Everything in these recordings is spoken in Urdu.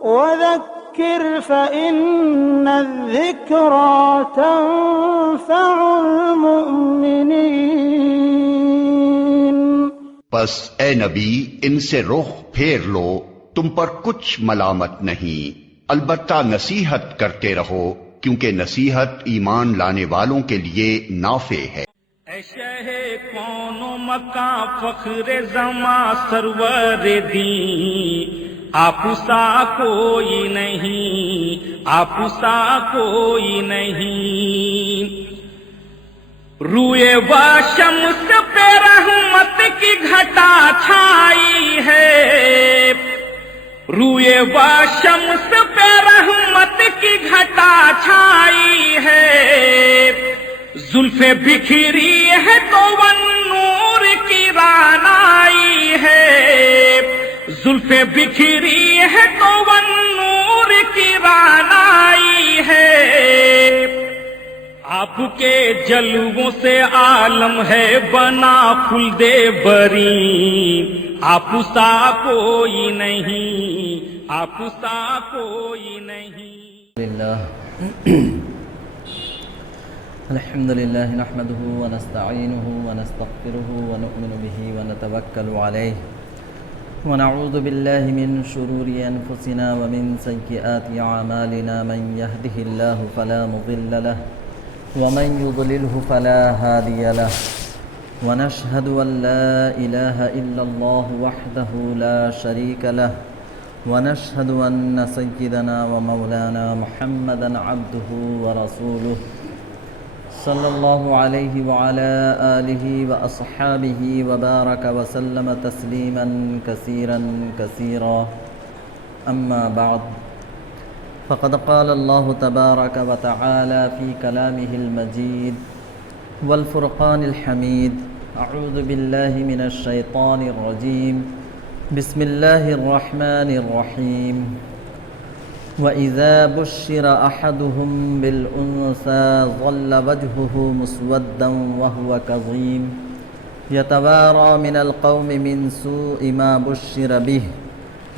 وذكر فإن الذكرى تنفع المؤمنين۔ پس اے نبی ان سے رخ پھیر لو، تم پر کچھ ملامت نہیں، البتہ نصیحت کرتے رہو، کیونکہ نصیحت ایمان لانے والوں کے لیے نافع ہے۔ اے شہ کون و مکان فخر زماں سرور دین، آپ سا کوئی نہیں، آپ سا کوئی نہیں۔ روئے و شمس پہ رحمت کی گھٹا چھائی ہے، روئے و شمس پہ رحمت کی گھٹا چھائی ہے، زلفیں بکھری ہے تو وہ نور کی رانائی ہے، زلفیں بکھری ہے تو وہ نور کی رانائی ہے، آپ کے جلووں سے عالم ہے بنا خلد بری، آپ سا کوئی نہیں، آپ سا کوئی نہیں۔ الحمد لله نحمده ونستعينه ونستغفره ونؤمن به ونتوكل عليه ونعوذ بالله من شرور أنفسنا ومن سيئات أعمالنا، من يهده الله فلا مضل له ومن يضلله فلا هادي له، ونشهد أن لا إله إلا الله وحده لا شريك له، ونشهد أن سيدنا ومولانا محمدا عبده ورسوله صلى الله عليه وعلى آله وأصحابه وبارك وسلم تسليما كثيرا كثيرا، أما بعد، فقد قال الله تبارك وتعالى في كلامه المجيد والفرقان الحميد، أعوذ بالله من الشيطان الرجيم، بسم الله الرحمن الرحيم، وَإِذَا بُشِّرَ أَحَدُهُم بِالْأُنثَىٰ ظَلَّ وَجْهُهُ مُسْوَدًّا وَهُوَ كَظِيمٌ يَتَوَارَىٰ مِنَ الْقَوْمِ مِنْ سُوءِ مَا بُشِّرَ بِهِ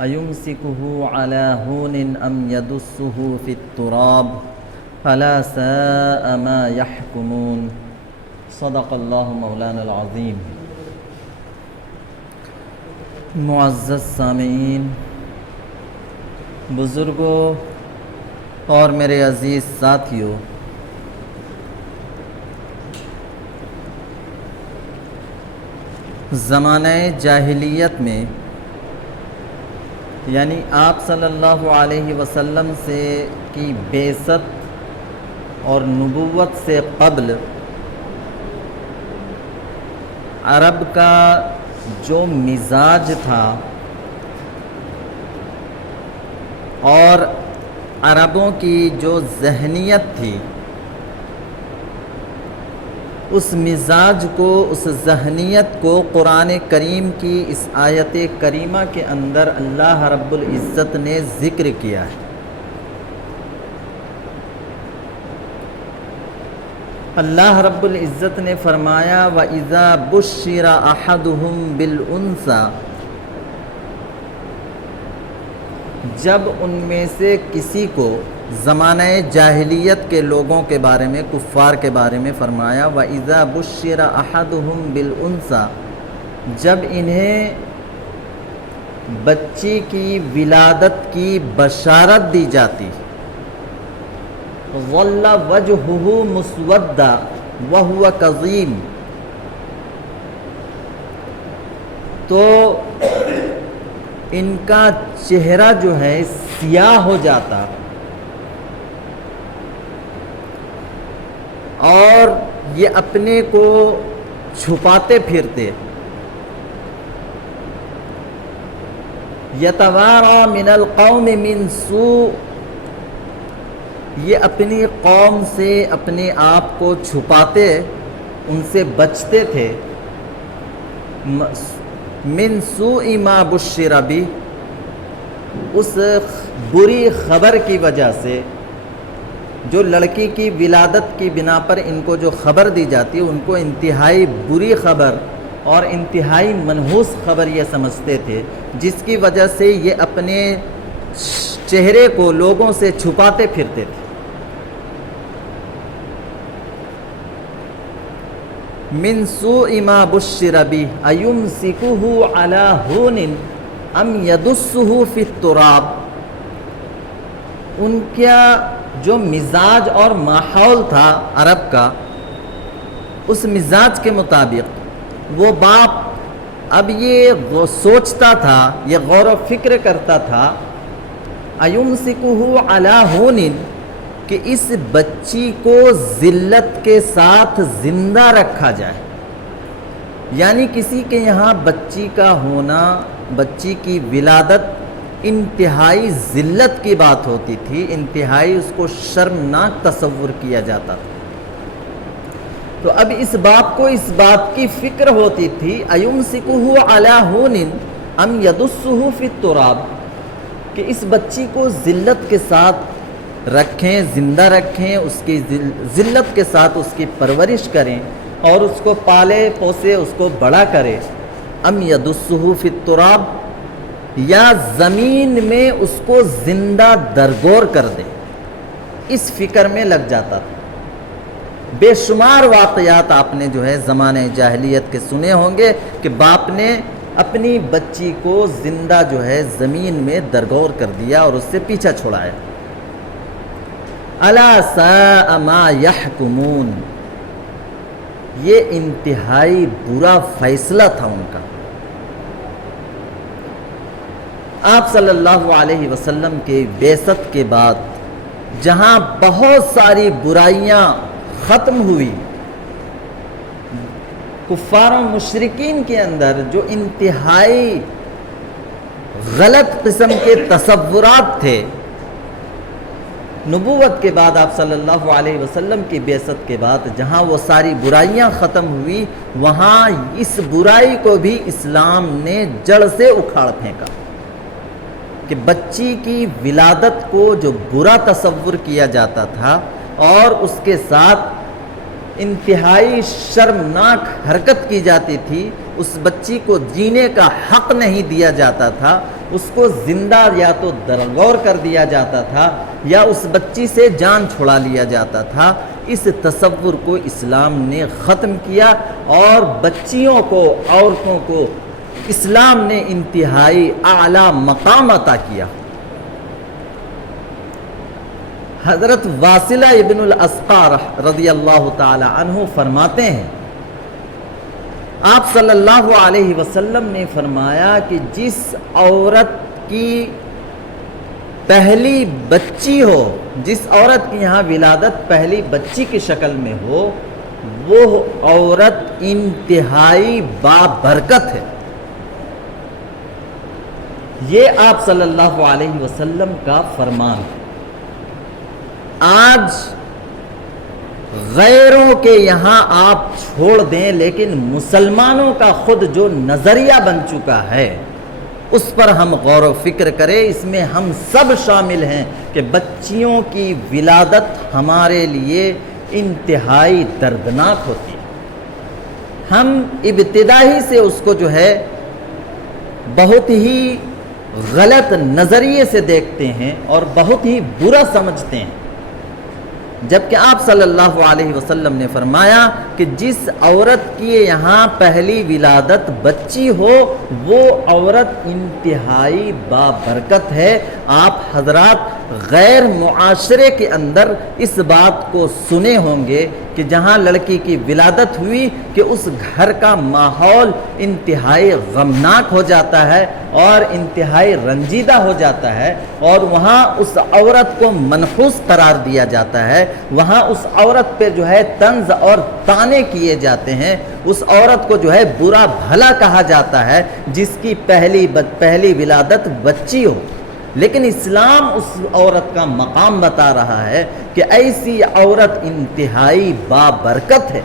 أَيُمْسِكُهُ عَلَىٰ هُونٍ أَمْ يَدُسُّهُ فِي التُّرَابِ أَلَا سَاءَ مَا يَحْكُمُونَ۔ صدق اللہ مولانا العظیم۔ معزز سامعین، بزرگوں اور میرے عزیز ساتھیوں، زمانہ جاہلیت میں، یعنی آپ صلی اللہ علیہ وسلم سے کی بعثت اور نبوت سے قبل عرب کا جو مزاج تھا اور عربوں کی جو ذہنیت تھی، اس مزاج کو، اس ذہنیت کو قرآن کریم کی اس آیت کریمہ کے اندر اللہ رب العزت نے ذکر کیا ہے۔ اللہ رب العزت نے فرمایا وَإِذَا بُشِّرَ أَحَدُهُم بِالْأُنثَىٰ، جب ان میں سے کسی کو، زمانہ جاہلیت کے لوگوں کے بارے میں، کفار کے بارے میں فرمایا وَإِذَا بُشِّرَ أَحَدُهُم بِالْأُنثَىٰ، جب انہیں بچی کی ولادت کی بشارت دی جاتی، ظَلَّ وَجْهُهُ مُسْوَدًّا وَهُوَ كَظِيمٌ، تو ان کا چہرہ جو ہے سیاہ ہو جاتا اور یہ اپنے کو چھپاتے پھرتے، یتوارا من القوم من سوء، یہ اپنی قوم سے اپنے آپ کو چھپاتے، ان سے بچتے تھے، من سوء ما بشر بہ، اس بری خبر کی وجہ سے، جو لڑکی کی ولادت کی بنا پر ان کو جو خبر دی جاتی ہے، ان کو انتہائی بری خبر اور انتہائی منحوس خبر یہ سمجھتے تھے، جس کی وجہ سے یہ اپنے چہرے کو لوگوں سے چھپاتے پھرتے تھے۔ من سوء ما بشر به ایمسکہ علی ہون ام یدسہ فی التراب، ان کا جو مزاج اور ماحول تھا عرب کا، اس مزاج کے مطابق وہ باپ اب یہ سوچتا تھا، یہ غور و فکر کرتا تھا، ایمسکہ علی ہون، کہ اس بچی کو ذلت کے ساتھ زندہ رکھا جائے۔ یعنی کسی کے یہاں بچی کا ہونا، بچی کی ولادت انتہائی ذلت کی بات ہوتی تھی، انتہائی اس کو شرمناک تصور کیا جاتا تھا۔ تو اب اس باپ کو اس بات کی فکر ہوتی تھی، ایمسکہ علی ہون ام یدسہ فی التراب، کہ اس بچی کو ذلت کے ساتھ رکھیں، زندہ رکھیں، اس کی ذلت کے ساتھ اس کی پرورش کریں اور اس کو پالے پوسے، اس کو بڑا کرے، ام یدسہ فی التراب، یا زمین میں اس کو زندہ درگور کر دیں، اس فکر میں لگ جاتا تھا۔ بے شمار واقعات آپ نے جو ہے زمانے جاہلیت کے سنے ہوں گے کہ باپ نے اپنی بچی کو زندہ جو ہے زمین میں درگور کر دیا اور اس سے پیچھا چھڑایا۔ الا ساء ما یحکمون، یہ انتہائی برا فیصلہ تھا ان کا۔ آپ صلی اللہ علیہ وسلم کے بعثت کے بعد جہاں بہت ساری برائیاں ختم ہوئی، کفار و مشرکین کے اندر جو انتہائی غلط قسم کے تصورات تھے، نبوت کے بعد آپ صلی اللہ علیہ وسلم کی بعثت کے بعد جہاں وہ ساری برائیاں ختم ہوئی، وہاں اس برائی کو بھی اسلام نے جڑ سے اکھاڑ پھینکا، کہ بچی کی ولادت کو جو برا تصور کیا جاتا تھا اور اس کے ساتھ انتہائی شرمناک حرکت کی جاتی تھی، اس بچی کو جینے کا حق نہیں دیا جاتا تھا، اس کو زندہ یا تو درگور کر دیا جاتا تھا یا اس بچی سے جان چھڑا لیا جاتا تھا، اس تصور کو اسلام نے ختم کیا اور بچیوں کو، عورتوں کو اسلام نے انتہائی اعلیٰ مقام عطا کیا۔ حضرت واصلہ ابن الاسقا رضی اللہ تعالی عنہ فرماتے ہیں، آپ صلی اللہ علیہ وسلم نے فرمایا کہ جس عورت کی پہلی بچی ہو، جس عورت کی یہاں ولادت پہلی بچی کی شکل میں ہو، وہ عورت انتہائی بابرکت ہے۔ یہ آپ صلی اللہ علیہ وسلم کا فرمان ہے۔ آج غیروں کے یہاں آپ چھوڑ دیں، لیکن مسلمانوں کا خود جو نظریہ بن چکا ہے اس پر ہم غور و فکر کریں۔ اس میں ہم سب شامل ہیں کہ بچیوں کی ولادت ہمارے لیے انتہائی دردناک ہوتی ہے۔ ہم ابتدائی سے اس کو جو ہے بہت ہی غلط نظریے سے دیکھتے ہیں اور بہت ہی برا سمجھتے ہیں، جبکہ آپ صلی اللہ علیہ وسلم نے فرمایا کہ جس عورت کی یہاں پہلی ولادت بچی ہو، وہ عورت انتہائی بابرکت ہے۔ آپ حضرات غیر معاشرے کے اندر اس بات کو سنے ہوں گے کہ جہاں لڑکی کی ولادت ہوئی کہ اس گھر کا ماحول انتہائی غمناک ہو جاتا ہے اور انتہائی رنجیدہ ہو جاتا ہے، اور وہاں اس عورت کو منحوس قرار دیا جاتا ہے، وہاں اس عورت پہ جو ہے طنز اور طعنے کیے جاتے ہیں، اس عورت کو جو ہے برا بھلا کہا جاتا ہے جس کی پہلی ولادت بچی ہو۔ لیکن اسلام اس عورت کا مقام بتا رہا ہے کہ ایسی عورت انتہائی بابرکت ہے،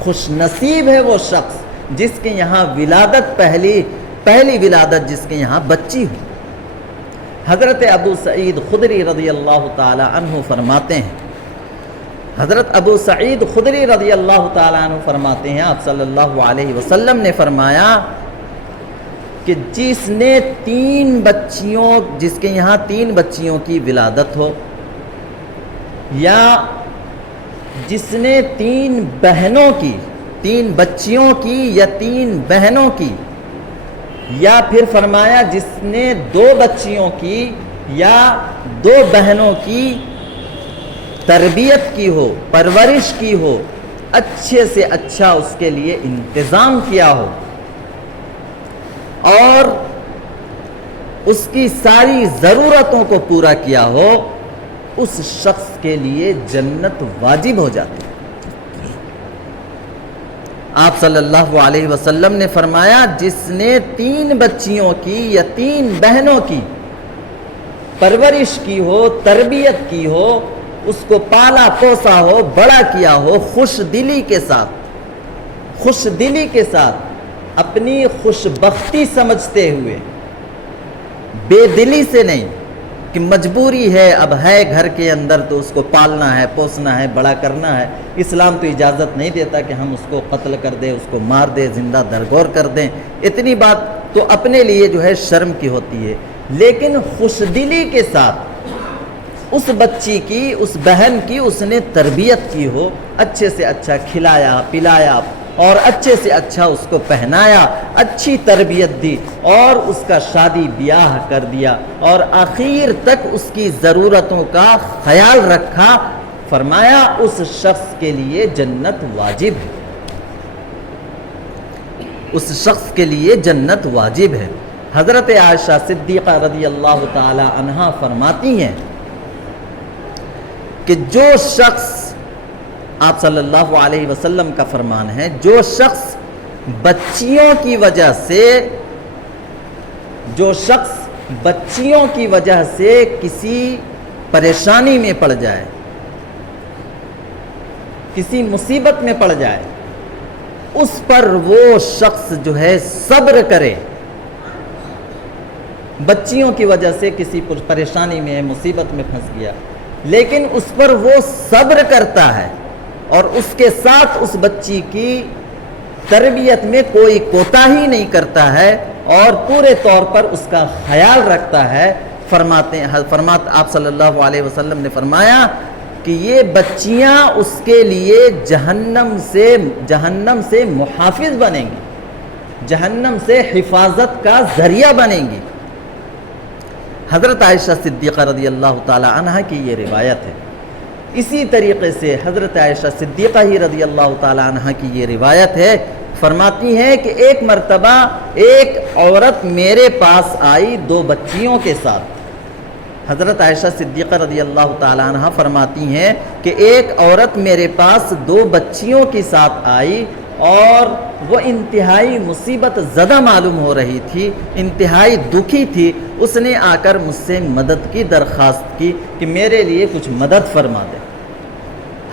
خوش نصیب ہے وہ شخص جس کے یہاں ولادت پہلی ولادت جس کے یہاں بچی ہو۔ حضرت ابو سعید خدری رضی اللہ تعالی عنہ فرماتے ہیں، حضرت ابو سعید خدری رضی اللہ تعالی عنہ فرماتے ہیں، آپ صلی اللہ علیہ وسلم نے فرمایا کہ جس نے جس کے یہاں 3 بچیوں کی ولادت ہو، یا جس نے 3 بہنوں کی، 3 بچیوں کی یا 3 بہنوں کی، یا پھر فرمایا جس نے 2 بچیوں کی یا 2 بہنوں کی تربیت کی ہو، پرورش کی ہو، اچھے سے اچھا اس کے لیے انتظام کیا ہو اور اس کی ساری ضرورتوں کو پورا کیا ہو، اس شخص کے لیے جنت واجب ہو جاتی ہے۔ آپ صلی اللہ علیہ وسلم نے فرمایا جس نے 3 بچیوں کی یا 3 بہنوں کی پرورش کی ہو، تربیت کی ہو، اس کو پالا پوسا ہو، بڑا کیا ہو، خوش دلی کے ساتھ اپنی خوش بختی سمجھتے ہوئے، بے دلی سے نہیں کہ مجبوری ہے، اب ہے گھر کے اندر تو اس کو پالنا ہے، پوسنا ہے، بڑا کرنا ہے، اسلام تو اجازت نہیں دیتا کہ ہم اس کو قتل کر دیں، اس کو مار دیں، زندہ درگور کر دیں، اتنی بات تو اپنے لیے جو ہے شرم کی ہوتی ہے، لیکن خوش دلی کے ساتھ اس بچی کی، اس بہن کی اس نے تربیت کی ہو، اچھے سے اچھا کھلایا پلایا اور اچھے سے اچھا اس کو پہنایا، اچھی تربیت دی اور اس کا شادی بیاہ کر دیا اور آخر تک اس کی ضرورتوں کا خیال رکھا، فرمایا اس شخص کے لیے جنت واجب ہے، اس شخص کے لیے جنت واجب ہے۔ حضرت عائشہ صدیقہ رضی اللہ تعالی عنہا فرماتی ہیں کہ جو شخص، آپ صلی اللہ علیہ وسلم کا فرمان ہے، جو شخص بچیوں کی وجہ سے کسی پریشانی میں پڑ جائے، کسی مصیبت میں پڑ جائے، اس پر وہ شخص جو ہے صبر کرے، بچیوں کی وجہ سے کسی پریشانی میں، مصیبت میں پھنس گیا، لیکن اس پر وہ صبر کرتا ہے اور اس کے ساتھ اس بچی کی تربیت میں کوئی کوتاہی نہیں کرتا ہے اور پورے طور پر اس کا خیال رکھتا ہے، آپ صلی اللہ علیہ وسلم نے فرمایا کہ یہ بچیاں اس کے لیے جہنم سے محافظ بنیں گی، جہنم سے حفاظت کا ذریعہ بنیں گی۔ حضرت عائشہ صدیقہ رضی اللہ تعالی عنہ کی یہ روایت ہے۔ اسی طریقے سے حضرت عائشہ صدیقہ ہی رضی اللہ تعالی عنہ کی یہ روایت ہے، فرماتی ہیں کہ ایک مرتبہ ایک عورت میرے پاس آئی 2 بچیوں کے ساتھ۔ حضرت عائشہ صدیقہ رضی اللہ تعالی عنہ فرماتی ہیں کہ ایک عورت میرے پاس 2 بچیوں کے ساتھ آئی اور وہ انتہائی مصیبت زدہ معلوم ہو رہی تھی، انتہائی دکھی تھی، اس نے آ کر مجھ سے مدد کی درخواست کی کہ میرے لیے کچھ مدد فرما دے۔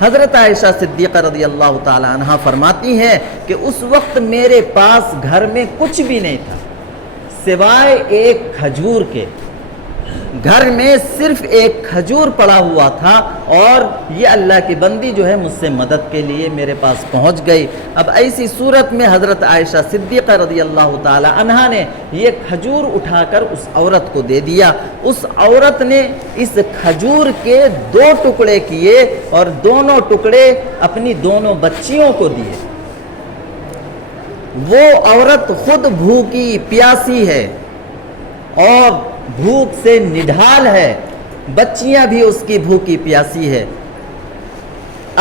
حضرت عائشہ صدیقہ رضی اللہ تعالی عنہ فرماتی ہیں کہ اس وقت میرے پاس گھر میں کچھ بھی نہیں تھا سوائے ایک کھجور کے، گھر میں صرف ایک کھجور پڑا ہوا تھا اور یہ اللہ کی بندی جو ہے مجھ سے مدد کے لیے میرے پاس پہنچ گئی۔ اب ایسی صورت میں حضرت عائشہ صدیقہ رضی اللہ تعالی عنہا نے یہ کھجور اٹھا کر اس عورت کو دے دیا، اس عورت نے اس کھجور کے 2 ٹکڑے کیے اور دونوں ٹکڑے اپنی دونوں بچیوں کو دیے۔ وہ عورت خود بھوکی پیاسی ہے اور بھوک سے نڈھال ہے، بچیاں بھی اس کی بھوکی پیاسی ہے۔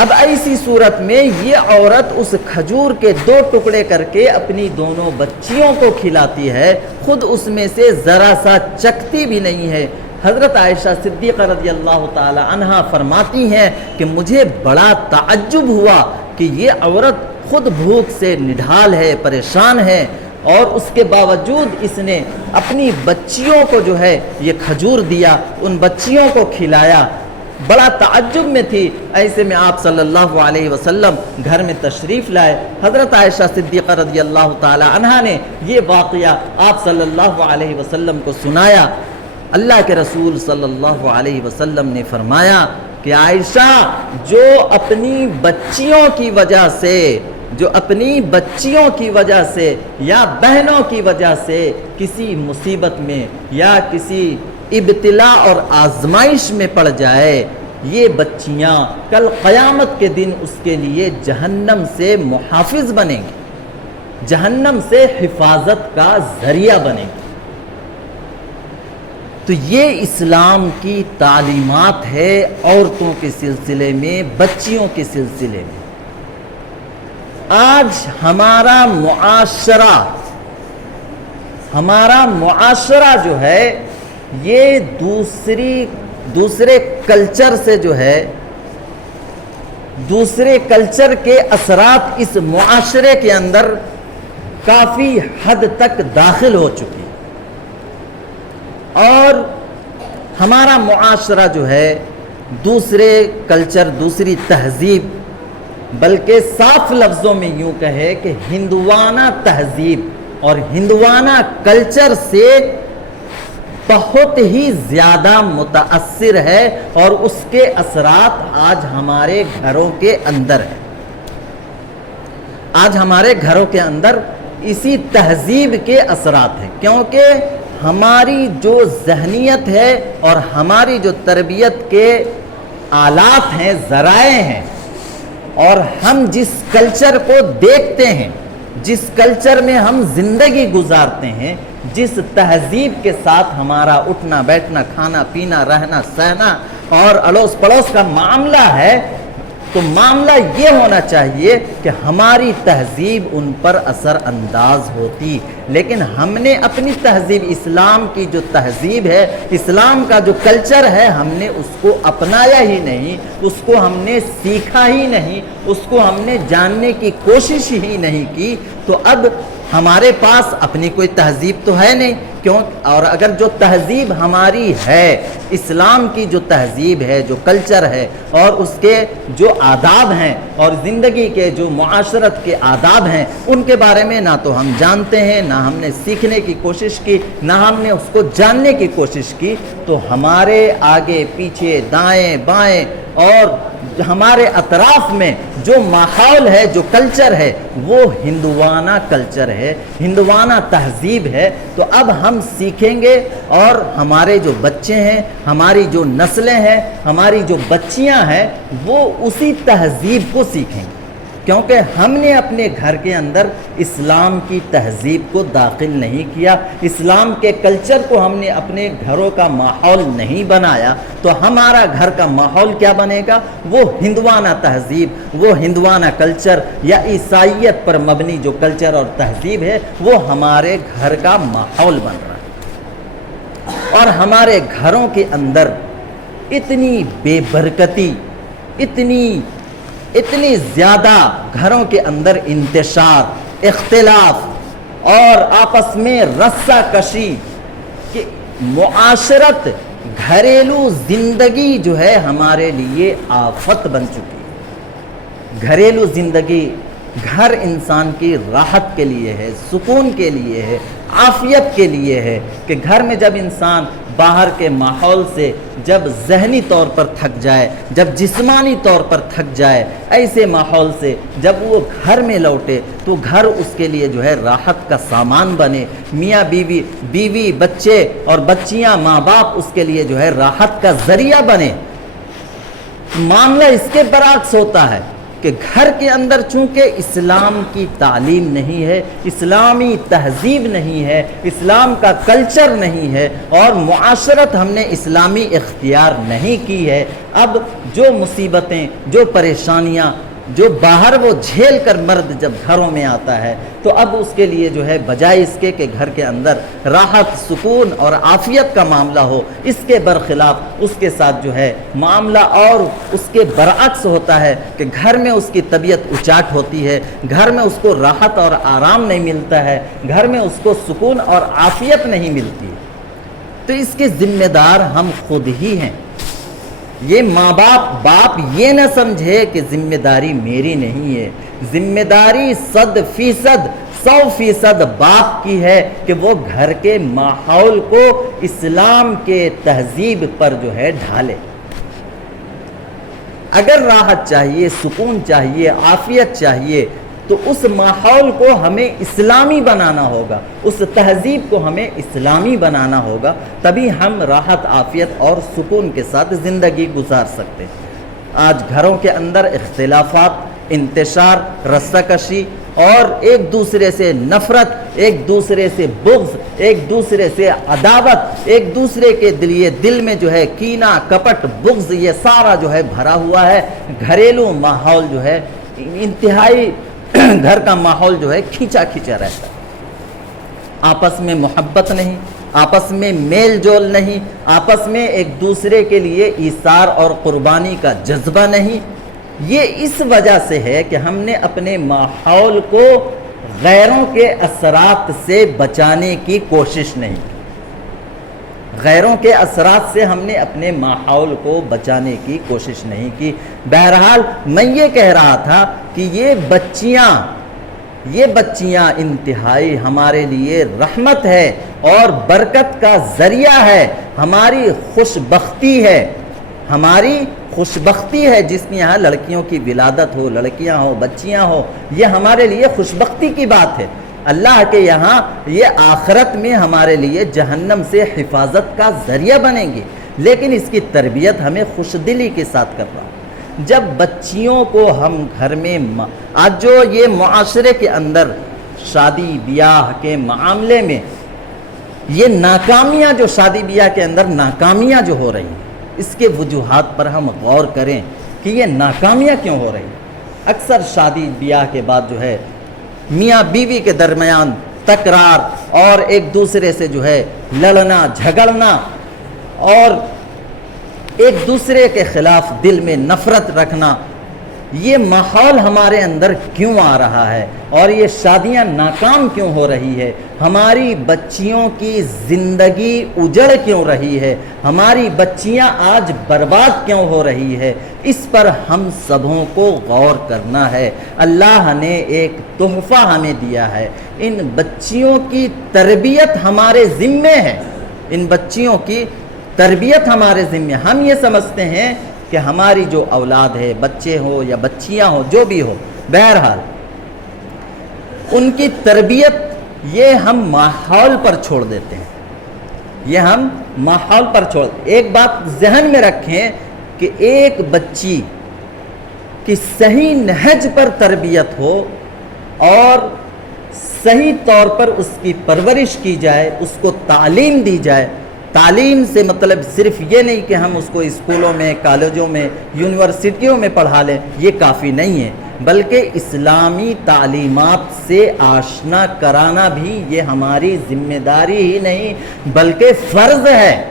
اب ایسی صورت میں یہ عورت اس کھجور کے 2 ٹکڑے کر کے اپنی دونوں بچیوں کو کھلاتی ہے، خود اس میں سے ذرا سا چکھتی بھی نہیں ہے۔ حضرت عائشہ صدیقہ رضی اللہ تعالی عنہا فرماتی ہیں کہ مجھے بڑا تعجب ہوا کہ یہ عورت خود بھوک سے نڈھال ہے، پریشان ہے، اور اس کے باوجود اس نے اپنی بچیوں کو جو ہے یہ کھجور دیا، ان بچیوں کو کھلایا، بڑا تعجب میں تھی۔ ایسے میں آپ صلی اللہ علیہ وسلم گھر میں تشریف لائے، حضرت عائشہ صدیقہ رضی اللہ تعالی عنہا نے یہ واقعہ آپ صلی اللہ علیہ وسلم کو سنایا۔ اللہ کے رسول صلی اللہ علیہ وسلم نے فرمایا کہ عائشہ جو اپنی بچیوں کی وجہ سے جو اپنی بچیوں کی وجہ سے یا بہنوں کی وجہ سے کسی مصیبت میں یا کسی ابتلا اور آزمائش میں پڑ جائے، یہ بچیاں کل قیامت کے دن اس کے لیے جہنم سے محافظ بنیں گی، جہنم سے حفاظت کا ذریعہ بنیں گی۔ تو یہ اسلام کی تعلیمات ہے عورتوں کے سلسلے میں، بچیوں کے سلسلے میں۔ آج ہمارا معاشرہ جو ہے یہ دوسرے کلچر سے جو ہے، دوسرے کلچر کے اثرات اس معاشرے کے اندر کافی حد تک داخل ہو چکی، اور ہمارا معاشرہ جو ہے دوسرے کلچر، دوسری تہذیب، بلکہ صاف لفظوں میں یوں کہے کہ ہندوانہ تہذیب اور ہندوانہ کلچر سے بہت ہی زیادہ متاثر ہے، اور اس کے اثرات آج ہمارے گھروں کے اندر ہیں۔ آج ہمارے گھروں کے اندر اسی تہذیب کے اثرات ہیں، کیونکہ ہماری جو ذہنیت ہے اور ہماری جو تربیت کے آلات ہیں، ذرائع ہیں، اور ہم جس کلچر کو دیکھتے ہیں، جس کلچر میں ہم زندگی گزارتے ہیں، جس تہذیب کے ساتھ ہمارا اٹھنا بیٹھنا، کھانا پینا، رہنا سہنا اور اڑوس پڑوس کا معاملہ ہے، تو معاملہ یہ ہونا چاہیے کہ ہماری تہذیب ان پر اثر انداز ہوتی، لیکن ہم نے اپنی تہذیب، اسلام کی جو تہذیب ہے، اسلام کا جو کلچر ہے، ہم نے اس کو اپنایا ہی نہیں، اس کو ہم نے سیکھا ہی نہیں، اس کو ہم نے جاننے کی کوشش ہی نہیں کی، تو اب ہمارے پاس اپنی کوئی تہذیب تو ہے نہیں، کیوں؟ اور اگر جو تہذیب ہماری ہے، اسلام کی جو تہذیب ہے، جو کلچر ہے، اور اس کے جو آداب ہیں اور زندگی کے جو معاشرت کے آداب ہیں، ان کے بارے میں نہ تو ہم جانتے ہیں، نہ ہم نے سیکھنے کی کوشش کی، نہ ہم نے اس کو جاننے کی کوشش کی، تو ہمارے آگے پیچھے دائیں بائیں اور ہمارے اطراف میں جو ماحول ہے، جو کلچر ہے، وہ ہندوانہ کلچر ہے، ہندوانہ تہذیب ہے۔ تو اب ہم سیکھیں گے، اور ہمارے جو بچے ہیں، ہماری جو نسلیں ہیں، ہماری جو بچیاں ہیں، وہ اسی تہذیب کو سیکھیں گے، کیونکہ ہم نے اپنے گھر کے اندر اسلام کی تہذیب کو داخل نہیں کیا، اسلام کے کلچر کو ہم نے اپنے گھروں کا ماحول نہیں بنایا، تو ہمارا گھر کا ماحول کیا بنے گا؟ وہ ہندوانہ تہذیب، وہ ہندوانہ کلچر یا عیسائیت پر مبنی جو کلچر اور تہذیب ہے، وہ ہمارے گھر کا ماحول بن رہا ہے۔ اور ہمارے گھروں کے اندر اتنی بے برکتی، اتنی زیادہ گھروں کے اندر انتشار، اختلاف اور آپس میں رسہ کشی کہ معاشرت، گھریلو زندگی جو ہے ہمارے لیے آفت بن چکی ہے۔ گھریلو زندگی، گھر انسان کی راحت کے لیے ہے، سکون کے لیے ہے، عافیت کے لیے ہے، کہ گھر میں جب انسان باہر کے ماحول سے جب ذہنی طور پر تھک جائے، جب جسمانی طور پر تھک جائے، ایسے ماحول سے جب وہ گھر میں لوٹے تو گھر اس کے لیے جو ہے راحت کا سامان بنے، میاں بیوی بچے اور بچیاں، ماں باپ اس کے لیے جو ہے راحت کا ذریعہ بنے۔ معاملہ اس کے برعکس ہوتا ہے کہ گھر کے اندر چونکہ اسلام کی تعلیم نہیں ہے، اسلامی تہذیب نہیں ہے، اسلام کا کلچر نہیں ہے، اور معاشرت ہم نے اسلامی اختیار نہیں کی ہے، اب جو مصیبتیں، جو پریشانیاں جو باہر وہ جھیل کر مرد جب گھروں میں آتا ہے، تو اب اس کے لیے جو ہے بجائے اس کے کہ گھر کے اندر راحت، سکون اور عافیت کا معاملہ ہو، اس کے برخلاف اس کے ساتھ جو ہے معاملہ اور اس کے برعکس ہوتا ہے کہ گھر میں اس کی طبیعت اچاٹ ہوتی ہے، گھر میں اس کو راحت اور آرام نہیں ملتا ہے، گھر میں اس کو سکون اور عافیت نہیں ملتی ہے۔ تو اس کے ذمہ دار ہم خود ہی ہیں۔ یہ ماں باپ یہ نہ سمجھے کہ ذمہ داری میری نہیں ہے، ذمہ داری 100% باپ کی ہے کہ وہ گھر کے ماحول کو اسلام کے تہذیب پر جو ہے ڈھالے۔ اگر راحت چاہیے، سکون چاہیے، عافیت چاہیے، تو اس ماحول کو ہمیں اسلامی بنانا ہوگا، اس تہذیب کو ہمیں اسلامی بنانا ہوگا، تبھی ہم راحت عافیت اور سکون کے ساتھ زندگی گزار سکتے ہیں۔ آج گھروں کے اندر اختلافات، انتشار، رسہ کشی اور ایک دوسرے سے نفرت، ایک دوسرے سے بغض، ایک دوسرے سے عداوت، ایک دوسرے کے دل میں جو ہے کینہ، کپٹ، بغض، یہ سارا جو ہے بھرا ہوا ہے۔ گھریلو ماحول جو ہے انتہائی گھر کا ماحول جو ہے کھینچا کھینچا رہتا ہے، آپس میں محبت نہیں، آپس میں میل جول نہیں، آپس میں ایک دوسرے کے لیے ایثار اور قربانی کا جذبہ نہیں۔ یہ اس وجہ سے ہے کہ ہم نے اپنے ماحول کو غیروں کے اثرات سے بچانے کی کوشش نہیں کی، غیروں کے اثرات سے ہم نے اپنے ماحول کو بچانے کی کوشش نہیں کی۔ بہرحال میں یہ کہہ رہا تھا کہ یہ بچیاں انتہائی ہمارے لیے رحمت ہے اور برکت کا ذریعہ ہے، ہماری خوشبختی ہے، ہماری خوشبختی ہے جس میں یہاں لڑکیوں کی ولادت ہو، لڑکیاں ہو، بچیاں ہو، یہ ہمارے لیے خوشبختی کی بات ہے۔ اللہ کے یہاں یہ آخرت میں ہمارے لیے جہنم سے حفاظت کا ذریعہ بنیں گے، لیکن اس کی تربیت ہمیں خوش دلی کے ساتھ کر رہا ہوں۔ جب بچیوں کو ہم گھر میں آج جو یہ معاشرے کے اندر شادی بیاہ کے معاملے میں یہ ناکامیاں، جو شادی بیاہ کے اندر ناکامیاں جو ہو رہی ہیں، اس کے وجوہات پر ہم غور کریں کہ یہ ناکامیاں کیوں ہو رہی ہیں۔ اکثر شادی بیاہ کے بعد جو ہے میاں بیوی کے درمیان تکرار اور ایک دوسرے سے جو ہے لڑنا جھگڑنا اور ایک دوسرے کے خلاف دل میں نفرت رکھنا، یہ ماحول ہمارے اندر کیوں آ رہا ہے اور یہ شادیاں ناکام کیوں ہو رہی ہے؟ ہماری بچیوں کی زندگی اجڑ کیوں رہی ہے؟ ہماری بچیاں آج برباد کیوں ہو رہی ہے؟ اس پر ہم سبوں کو غور کرنا ہے۔ اللہ نے ایک تحفہ ہمیں دیا ہے، ان بچیوں کی تربیت ہمارے ذمے ہے، ان بچیوں کی تربیت ہمارے ذمے۔ ہم یہ سمجھتے ہیں کہ ہماری جو اولاد ہے، بچے ہو یا بچیاں ہو، جو بھی ہو، بہرحال ان کی تربیت یہ ہم ماحول پر چھوڑ دیتے ہیں، یہ ہم ماحول پر ایک بات ذہن میں رکھیں کہ ایک بچی کی صحیح نہج پر تربیت ہو اور صحیح طور پر اس کی پرورش کی جائے، اس کو تعلیم دی جائے۔ تعلیم سے مطلب صرف یہ نہیں کہ ہم اس کو اسکولوں میں، کالجوں میں، یونیورسٹیوں میں پڑھا لیں، یہ کافی نہیں ہے، بلکہ اسلامی تعلیمات سے آشنا کرانا بھی یہ ہماری ذمہ داری ہی نہیں بلکہ فرض ہے۔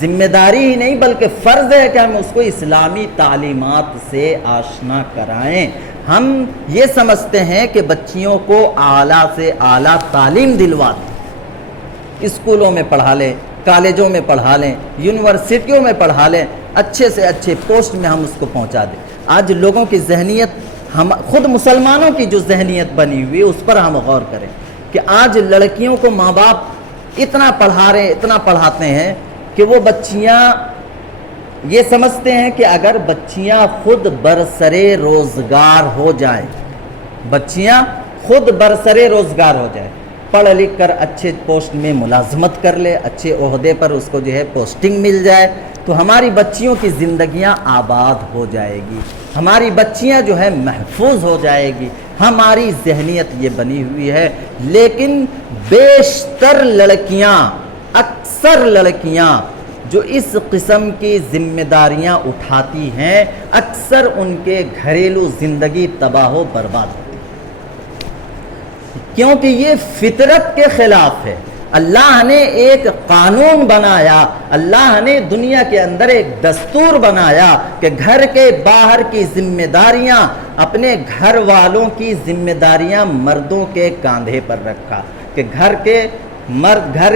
ذمہ داری ہی نہیں بلکہ فرض ہے کہ ہم اس کو اسلامی تعلیمات سے آشنا کرائیں۔ ہم یہ سمجھتے ہیں کہ بچیوں کو اعلیٰ سے اعلیٰ تعلیم دلوا دیں، اسکولوں میں پڑھا لیں، کالجوں میں پڑھا لیں، یونیورسٹیوں میں پڑھا لیں، اچھے سے اچھے پوسٹ میں ہم اس کو پہنچا دیں۔ آج لوگوں کی ذہنیت، ہم خود مسلمانوں کی جو ذہنیت بنی ہوئی ہے اس پر ہم غور کریں کہ آج لڑکیوں کو ماں باپ اتنا پڑھا رہے ہیں، اتنا پڑھاتے ہیں کہ وہ بچیاں یہ سمجھتے ہیں کہ اگر بچیاں خود برسرے روزگار ہو جائیں، بچیاں خود برسرے روزگار ہو جائیں، پڑھ لکھ کر اچھے پوسٹ میں ملازمت کر لے، اچھے عہدے پر اس کو جو ہے پوسٹنگ مل جائے، تو ہماری بچیوں کی زندگیاں آباد ہو جائے گی، ہماری بچیاں جو ہے محفوظ ہو جائے گی۔ ہماری ذہنیت یہ بنی ہوئی ہے، لیکن بیشتر لڑکیاں، اکثر لڑکیاں جو اس قسم کی ذمہ داریاں اٹھاتی ہیں، اکثر ان کے گھریلو زندگی تباہ و برباد ہوتی ہے، کیونکہ یہ فطرت کے خلاف ہے۔ اللہ نے ایک قانون بنایا، اللہ نے دنیا کے اندر ایک دستور بنایا کہ گھر کے باہر کی ذمہ داریاں، اپنے گھر والوں کی ذمہ داریاں مردوں کے کاندھے پر رکھا، کہ گھر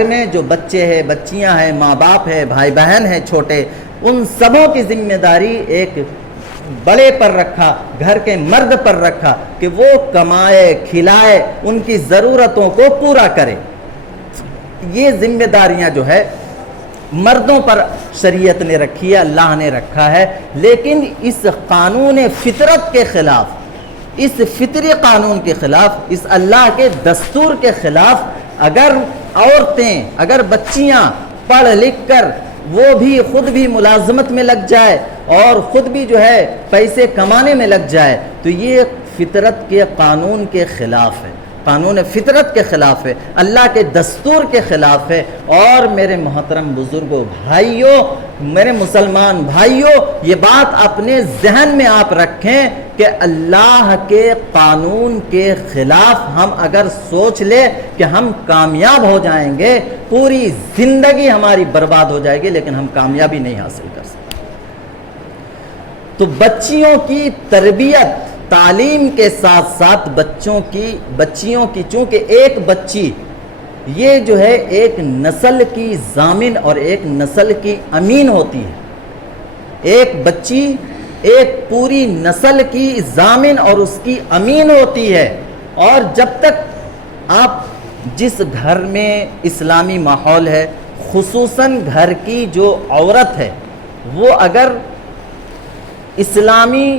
میں جو بچے ہیں، بچیاں ہیں، ماں باپ ہیں، بھائی بہن ہیں چھوٹے، ان سبوں کی ذمہ داری ایک بڑے پر رکھا، گھر کے مرد پر رکھا کہ وہ کمائے کھلائے، ان کی ضرورتوں کو پورا کرے۔ یہ ذمہ داریاں جو ہے مردوں پر شریعت نے رکھی ہے، اللہ نے رکھا ہے، لیکن اس قانون فطرت کے خلاف اس فطری قانون کے خلاف، اس اللہ کے دستور کے خلاف اگر عورتیں، اگر بچیاں پڑھ لکھ کر وہ بھی خود بھی ملازمت میں لگ جائے اور خود بھی جو ہے پیسے کمانے میں لگ جائے، تو یہ فطرت کے قانون کے خلاف ہے، قانون فطرت کے خلاف ہے، اللہ کے دستور کے خلاف ہے۔ اور میرے محترم بزرگوں، بھائیوں، میرے مسلمان بھائیوں، یہ بات اپنے ذہن میں آپ رکھیں کہ اللہ کے قانون کے خلاف ہم اگر سوچ لیں کہ ہم کامیاب ہو جائیں گے، پوری زندگی ہماری برباد ہو جائے گی، لیکن ہم کامیابی نہیں حاصل کر سکتے۔ تو بچیوں کی تربیت، تعلیم کے ساتھ ساتھ بچیوں کی چونکہ ایک بچی یہ جو ہے ایک نسل کی ضامن اور ایک نسل کی امین ہوتی ہے۔ ایک بچی ایک پوری نسل کی ضامن اور اس کی امین ہوتی ہے۔ اور جب تک آپ جس گھر میں اسلامی ماحول ہے، خصوصاً گھر کی جو عورت ہے، وہ اگر اسلامی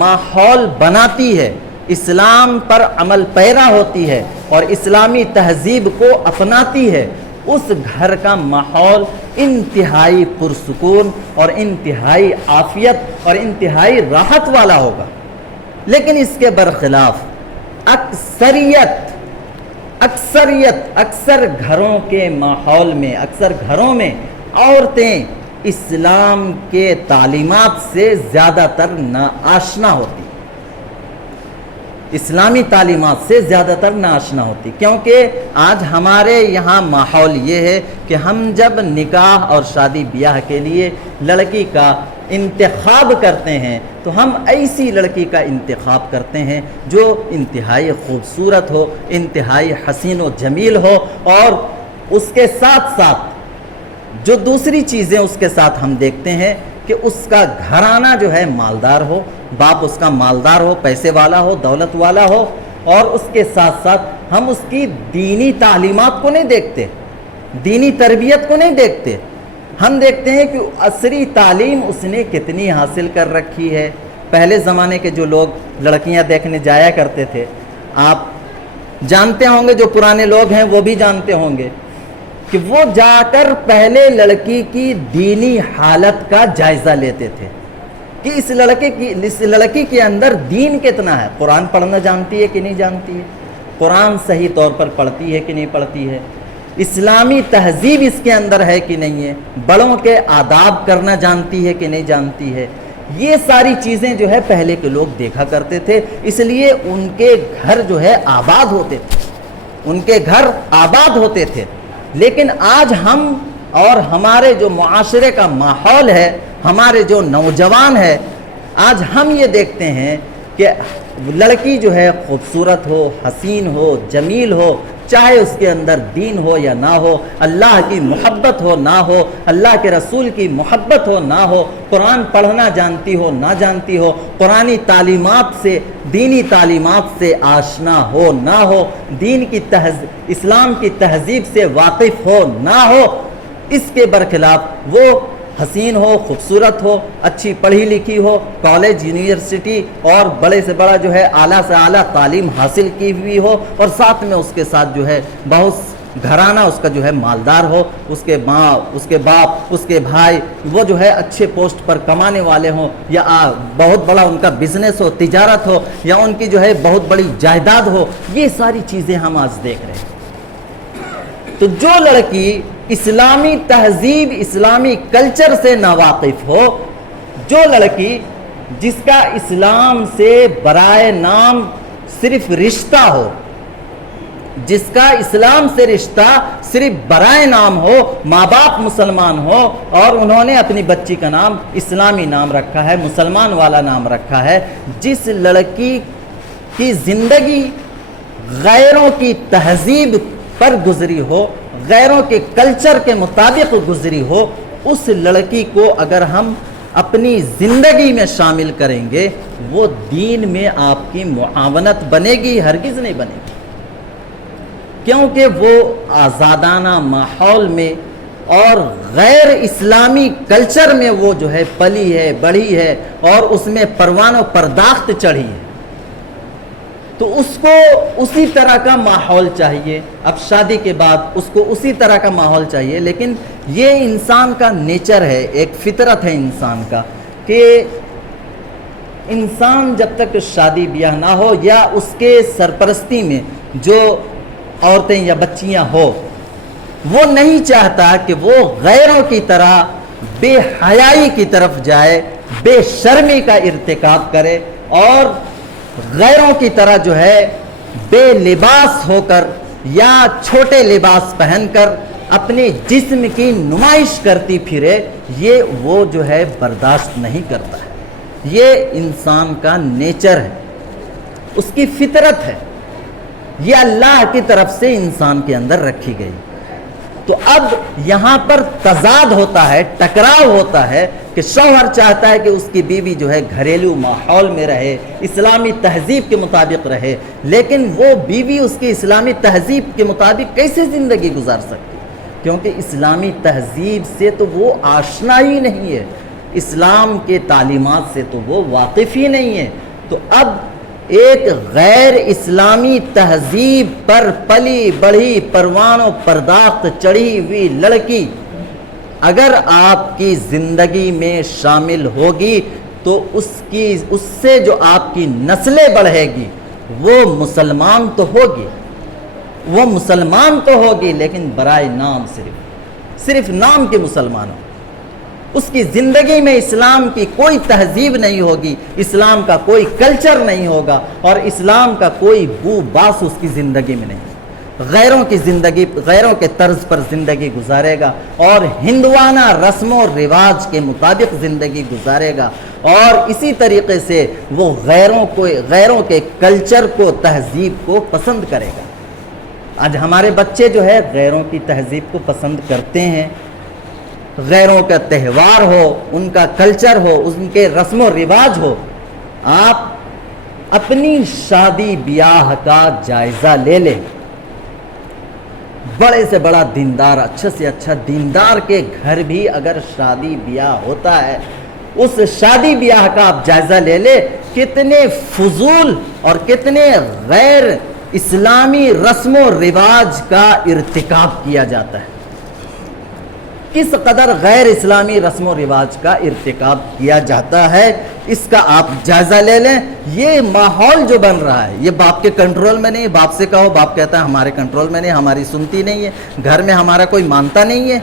ماحول بناتی ہے، اسلام پر عمل پیرا ہوتی ہے اور اسلامی تہذیب کو اپناتی ہے، اس گھر کا ماحول انتہائی پرسکون اور انتہائی عافیت اور انتہائی راحت والا ہوگا۔ لیکن اس کے برخلاف اکثر گھروں کے ماحول میں، اکثر گھروں میں عورتیں اسلام کے تعلیمات سے زیادہ تر ناآشنا ہوتی، اسلامی تعلیمات سے زیادہ تر ناآشنا ہوتی، کیونکہ آج ہمارے یہاں ماحول یہ ہے کہ ہم جب نکاح اور شادی بیاہ کے لیے لڑکی کا انتخاب کرتے ہیں تو ہم ایسی لڑکی کا انتخاب کرتے ہیں جو انتہائی خوبصورت ہو، انتہائی حسین و جمیل ہو، اور اس کے ساتھ ساتھ جو دوسری چیزیں اس کے ساتھ ہم دیکھتے ہیں کہ اس کا گھرانہ جو ہے مالدار ہو، باپ اس کا مالدار ہو، پیسے والا ہو، دولت والا ہو، اور اس کے ساتھ ساتھ ہم اس کی دینی تعلیمات کو نہیں دیکھتے، دینی تربیت کو نہیں دیکھتے، ہم دیکھتے ہیں کہ عصری تعلیم اس نے کتنی حاصل کر رکھی ہے۔ پہلے زمانے کے جو لوگ لڑکیاں دیکھنے جایا کرتے تھے، آپ جانتے ہوں گے، جو پرانے لوگ ہیں وہ بھی جانتے ہوں گے کہ وہ جا کر پہلے لڑکی کی دینی حالت کا جائزہ لیتے تھے کہ اس لڑکی کے اندر دین کتنا ہے، قرآن پڑھنا جانتی ہے کہ نہیں جانتی ہے، قرآن صحیح طور پر پڑھتی ہے کہ نہیں پڑھتی ہے، اسلامی تہذیب اس کے اندر ہے کہ نہیں ہے، بڑوں کے آداب کرنا جانتی ہے کہ نہیں جانتی ہے۔ یہ ساری چیزیں جو ہے پہلے کے لوگ دیکھا کرتے تھے، اس لیے ان کے گھر جو ہے آباد ہوتے تھے، ان کے گھر آباد ہوتے تھے۔ لیکن آج ہم اور ہمارے جو معاشرے کا ماحول ہے، ہمارے جو نوجوان ہے، آج ہم یہ دیکھتے ہیں کہ لڑکی جو ہے خوبصورت ہو، حسین ہو، جمیل ہو، چاہے اس کے اندر دین ہو یا نہ ہو، اللہ کی محبت ہو نہ ہو، اللہ کے رسول کی محبت ہو نہ ہو، قرآن پڑھنا جانتی ہو نہ جانتی ہو، قرآنی تعلیمات سے، دینی تعلیمات سے آشنا ہو نہ ہو، دین کی اسلام کی تہذیب سے واقف ہو نہ ہو، اس کے برخلاف وہ حسین ہو، خوبصورت ہو، اچھی پڑھی لکھی ہو، کالج، یونیورسٹی اور بڑے سے بڑا جو ہے اعلیٰ سے اعلیٰ تعلیم حاصل کی ہوئی ہو، اور ساتھ میں اس کے ساتھ جو ہے بہت گھرانہ اس کا جو ہے مالدار ہو، اس کے ماں، اس کے باپ، اس کے بھائی وہ جو ہے اچھے پوسٹ پر کمانے والے ہوں، یا بہت بڑا ان کا بزنس ہو، تجارت ہو، یا ان کی جو ہے بہت بڑی جائیداد ہو۔ یہ ساری چیزیں ہم آج دیکھ رہے ہیں۔ تو جو لڑکی اسلامی تہذیب، اسلامی کلچر سے ناواقف ہو، جو لڑکی جس کا اسلام سے برائے نام صرف رشتہ ہو، جس کا اسلام سے رشتہ صرف برائے نام ہو، ماں باپ مسلمان ہو اور انہوں نے اپنی بچی کا نام اسلامی نام رکھا ہے، مسلمان والا نام رکھا ہے، جس لڑکی کی زندگی غیروں کی تہذیب پر گزری ہو، غیروں کے کلچر کے مطابق گزری ہو، اس لڑکی کو اگر ہم اپنی زندگی میں شامل کریں گے، وہ دین میں آپ کی معاونت بنے گی، ہرگز نہیں بنے گی، کیونکہ وہ آزادانہ ماحول میں اور غیر اسلامی کلچر میں وہ جو ہے پلی ہے، بڑھی ہے، اور اس میں پروان و پرداخت چڑھی ہے۔ تو اس کو اسی طرح کا ماحول چاہیے، اب شادی کے بعد اس کو اسی طرح کا ماحول چاہیے. لیکن یہ انسان کا نیچر ہے، ایک فطرت ہے انسان کا، کہ انسان جب تک شادی بیاہ نہ ہو یا اس کے سرپرستی میں جو عورتیں یا بچیاں ہو، وہ نہیں چاہتا کہ وہ غیروں کی طرح بے حیائی کی طرف جائے، بے شرمی کا ارتکاب کرے اور غیروں کی طرح جو ہے بے لباس ہو کر یا چھوٹے لباس پہن کر اپنے جسم کی نمائش کرتی پھرے. یہ وہ جو ہے برداشت نہیں کرتا ہے. یہ انسان کا نیچر ہے، اس کی فطرت ہے، یہ اللہ کی طرف سے انسان کے اندر رکھی گئی. تو اب یہاں پر تضاد ہوتا ہے، ٹکراؤ ہوتا ہے کہ شوہر چاہتا ہے کہ اس کی بیوی جو ہے گھریلو ماحول میں رہے، اسلامی تہذیب کے مطابق رہے، لیکن وہ بیوی اس کی اسلامی تہذیب کے مطابق کیسے زندگی گزار سکتی؟ کیونکہ اسلامی تہذیب سے تو وہ آشنا ہی نہیں ہے، اسلام کے تعلیمات سے تو وہ واقف ہی نہیں ہے. تو اب ایک غیر اسلامی تہذیب پر پلی بڑھی پروان و پرداخت چڑھی ہوئی لڑکی اگر آپ کی زندگی میں شامل ہوگی تو اس سے جو آپ کی نسلیں بڑھے گی وہ مسلمان تو ہوگی، لیکن برائے نام، صرف نام کے مسلمان ہو. اس کی زندگی میں اسلام کی کوئی تہذیب نہیں ہوگی، اسلام کا کوئی کلچر نہیں ہوگا اور اسلام کا کوئی بو باس اس کی زندگی میں نہیں. غیروں کے طرز پر زندگی گزارے گا اور ہندوانہ رسم و رواج کے مطابق زندگی گزارے گا اور اسی طریقے سے وہ غیروں کے کلچر کو، تہذیب کو پسند کرے گا. آج ہمارے بچے جو ہے غیروں کی تہذیب کو پسند کرتے ہیں. غیروں کا تہوار ہو، ان کا کلچر ہو، ان کے رسم و رواج ہو. آپ اپنی شادی بیاہ کا جائزہ لے لیں. بڑے سے بڑا دیندار، اچھے سے اچھا دیندار کے گھر بھی اگر شادی بیاہ ہوتا ہے، اس شادی بیاہ کا آپ جائزہ لے لیں کتنے فضول اور کتنے غیر اسلامی رسم و رواج کا ارتکاب کیا جاتا ہے. کس قدر غیر اسلامی رسم و رواج کا ارتکاب کیا جاتا ہے، اس کا آپ جائزہ لے لیں. یہ ماحول جو بن رہا ہے یہ باپ کے کنٹرول میں نہیں. باپ سے کہو، باپ کہتا ہے ہمارے کنٹرول میں نہیں، ہماری سنتی نہیں ہے، گھر میں ہمارا کوئی مانتا نہیں ہے.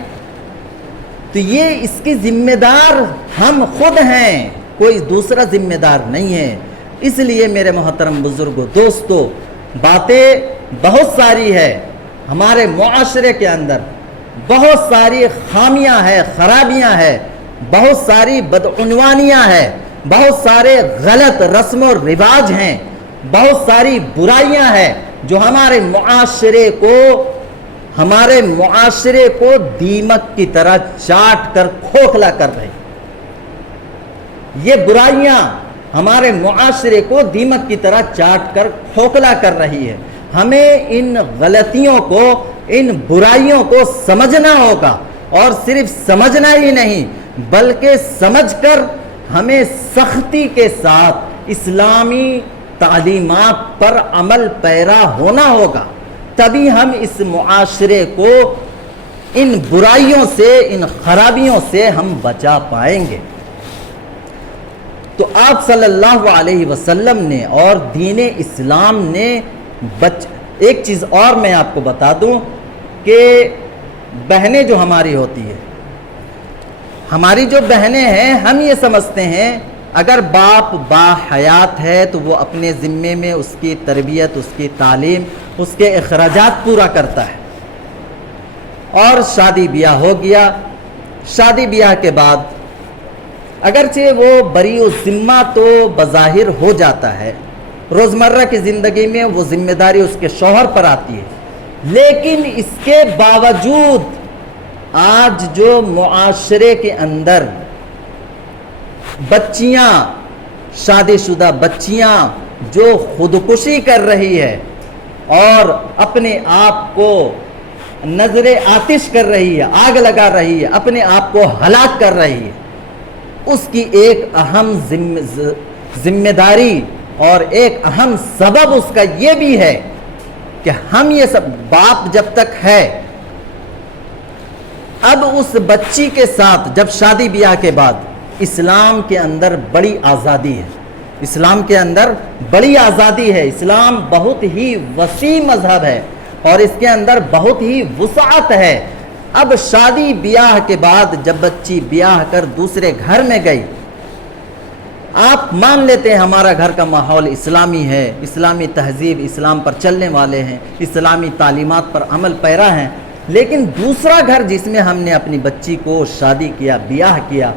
تو یہ اس کی ذمہ دار ہم خود ہیں، کوئی دوسرا ذمہ دار نہیں ہے. اس لیے میرے محترم بزرگوں، دوستو، باتیں بہت ساری ہے. ہمارے معاشرے کے اندر بہت ساری خامیاں ہیں، خرابیاں ہیں، بہت ساری بدعنوانیاں ہیں، بہت سارے غلط رسم و رواج ہیں، بہت ساری برائیاں ہیں جو ہمارے معاشرے کو دیمک کی طرح چاٹ کر کھوکھلا کر رہی. یہ برائیاں ہمارے معاشرے کو دیمک کی طرح چاٹ کر کھوکھلا کر رہی ہے. ہمیں ان غلطیوں کو، ان برائیوں کو سمجھنا ہوگا اور صرف سمجھنا ہی نہیں بلکہ سمجھ کر ہمیں سختی کے ساتھ اسلامی تعلیمات پر عمل پیرا ہونا ہوگا. تبھی ہم اس معاشرے کو ان برائیوں سے، ان خرابیوں سے ہم بچا پائیں گے. تو آپ صلی اللہ علیہ وسلم نے اور دین اسلام نے ایک چیز اور میں آپ کو بتا دوں کہ بہنیں جو ہماری ہوتی ہے، ہماری جو بہنیں ہیں، ہم یہ سمجھتے ہیں اگر باپ باحیات ہے تو وہ اپنے ذمے میں اس کی تربیت، اس کی تعلیم، اس کے اخراجات پورا کرتا ہے. اور شادی بیاہ ہو گیا. شادی بیاہ کے بعد اگرچہ وہ بری و ذمہ تو بظاہر ہو جاتا ہے، روزمرہ کی زندگی میں وہ ذمہ داری اس کے شوہر پر آتی ہے، لیکن اس کے باوجود آج جو معاشرے کے اندر بچیاں، شادی شدہ بچیاں جو خودکشی کر رہی ہے اور اپنے آپ کو نظر آتش کر رہی ہے، آگ لگا رہی ہے، اپنے آپ کو ہلاک کر رہی ہے، اس کی ایک اہم ذمہ داری اور ایک اہم سبب اس کا یہ بھی ہے کہ ہم یہ سب باپ جب تک ہے، اب اس بچی کے ساتھ جب شادی بیاہ کے بعد اسلام کے اندر بڑی آزادی ہے، اسلام کے اندر بڑی آزادی ہے، اسلام بہت ہی وسیع مذہب ہے اور اس کے اندر بہت ہی وسعت ہے۔ اب شادی بیاہ کے بعد جب بچی بیاہ کر دوسرے گھر میں گئی، آپ مان لیتے ہیں ہمارا گھر کا ماحول اسلامی ہے، اسلامی تہذیب اسلام پر چلنے والے ہیں، اسلامی تعلیمات پر عمل پیرا ہیں، لیکن دوسرا گھر جس میں ہم نے اپنی بچی کو شادی کیا، بیاہ کیا،